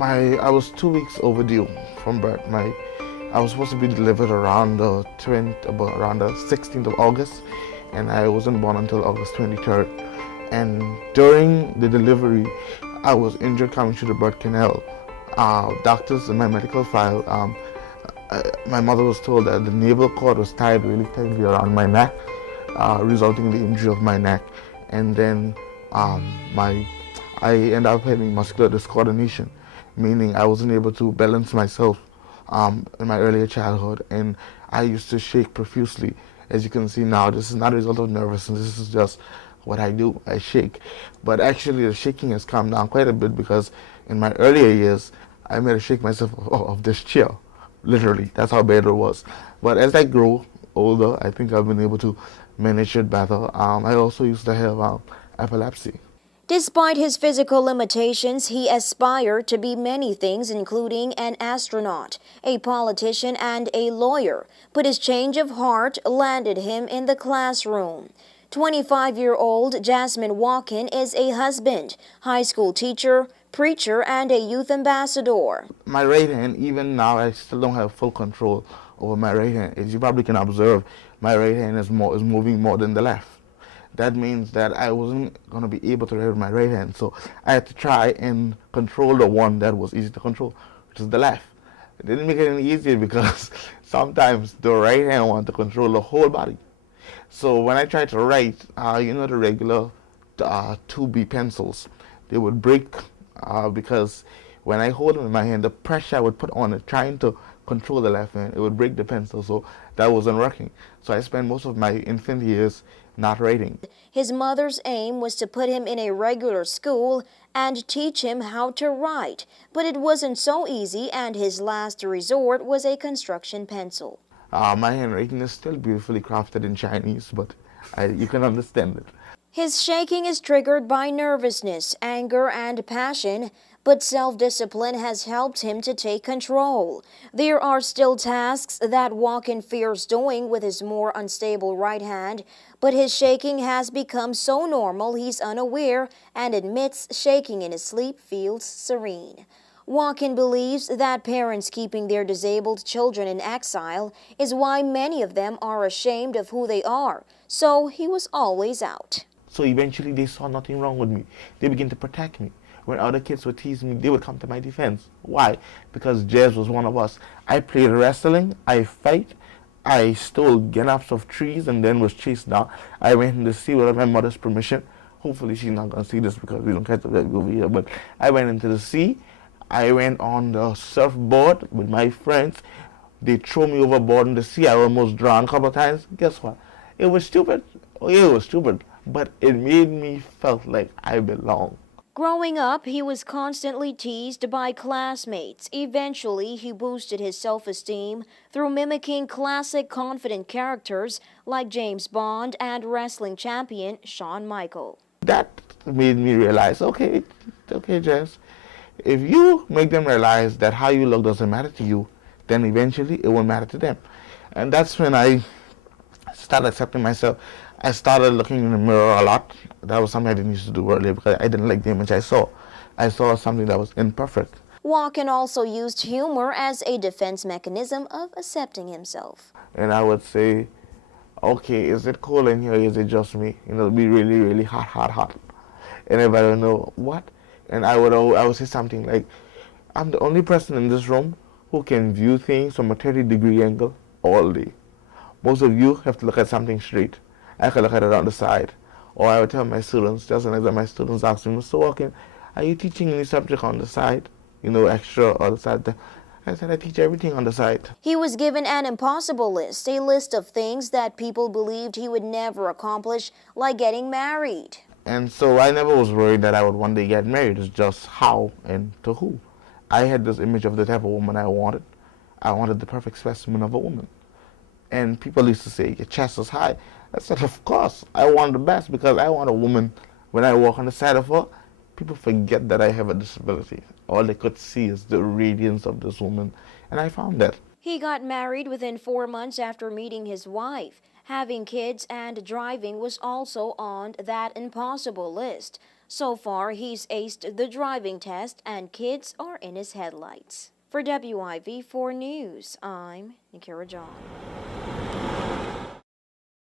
I was 2 weeks overdue from birth. I was supposed to be delivered around around the 16th of August, and I wasn't born until August 23rd. And during the delivery, I was injured coming through the birth canal. Doctors in my medical file, my mother was told that the navel cord was tied really tightly around my neck, resulting in the injury of my neck. And then I ended up having muscular discoordination, meaning I wasn't able to balance myself in my earlier childhood, and I used to shake profusely. As you can see now, this is not a result of nervousness, this is just what I do, I shake. But actually the shaking has calmed down quite a bit, because in my earlier years, I made to shake myself off this chair. Literally, that's how bad it was. But as I grow older, I think I've been able to manage it better. I also used to have epilepsy. Despite his physical limitations, he aspired to be many things, including an astronaut, a politician, and a lawyer. But his change of heart landed him in the classroom. 25-year-old Jasmine Walkin is a husband, high school teacher, preacher, and a youth ambassador. My right hand, even now, I still don't have full control over my right hand. As you probably can observe, my right hand is moving more than the left. That means that I wasn't going to be able to write with my right hand, so I had to try and control the one that was easy to control, which is the left. It didn't make it any easier, because sometimes the right hand wanted to control the whole body. So when I tried to write, the regular 2B pencils, they would break, because when I hold them in my hand, the pressure I would put on it trying to control the left hand, it would break the pencil, so that wasn't working. So I spent most of my infant years not writing. His mother's aim was to put him in a regular school and teach him how to write, but it wasn't so easy, and his last resort was a construction pencil. My handwriting is still beautifully crafted in Chinese, but you can understand it. His shaking is triggered by nervousness, anger, and passion, but self-discipline has helped him to take control. There are still tasks that Walkin fears doing with his more unstable right hand, but his shaking has become so normal he's unaware and admits shaking in his sleep feels serene. Walkin believes that parents keeping their disabled children in exile is why many of them are ashamed of who they are, so he was always out. So eventually they saw nothing wrong with me. They began to protect me. When other kids would tease me, they would come to my defense. Why? Because Jazz was one of us. I played wrestling, I fight, I stole ganaps of trees and then was chased down. I went in the sea without my mother's permission. Hopefully she's not going to see this, because we don't catch the baby over here. But I went into the sea. I went on the surfboard with my friends. They threw me overboard in the sea. I almost drowned a couple of times. Guess what? It was stupid. Oh yeah, it was stupid. But it made me felt like I belong. Growing up, he was constantly teased by classmates. Eventually, he boosted his self-esteem through mimicking classic confident characters like James Bond and wrestling champion Shawn Michaels. That made me realize, okay, Jess, if you make them realize that how you look doesn't matter to you, then eventually it won't matter to them. And that's when I started accepting myself. I started looking in the mirror a lot. That was something I didn't used to do earlier, because I didn't like the image I saw. I saw something that was imperfect. Walkin also used humor as a defense mechanism of accepting himself. And I would say, okay, is it cold in here? Is it just me? It'll be really, really hot. And everybody would know, what? And I would say something like, I'm the only person in this room who can view things from a 30-degree angle all day. Most of you have to look at something straight. I could look at it on the side. Or I would tell my students, just like that, my students ask me, Mr. Walkin, are you teaching any subject on the side? Extra on the side. I said, I teach everything on the side. He was given an impossible list, a list of things that people believed he would never accomplish, like getting married. And so I never was worried that I would one day get married. It's just how and to who. I had this image of the type of woman I wanted. I wanted the perfect specimen of a woman. And people used to say, your chest is high. I said, of course, I want the best, because I want a woman, when I walk on the side of her, people forget that I have a disability. All they could see is the radiance of this woman, and I found that. He got married within 4 months after meeting his wife. Having kids and driving was also on that impossible list. So far, he's aced the driving test and kids are in his headlights. For WIV4 News, I'm Nikira John.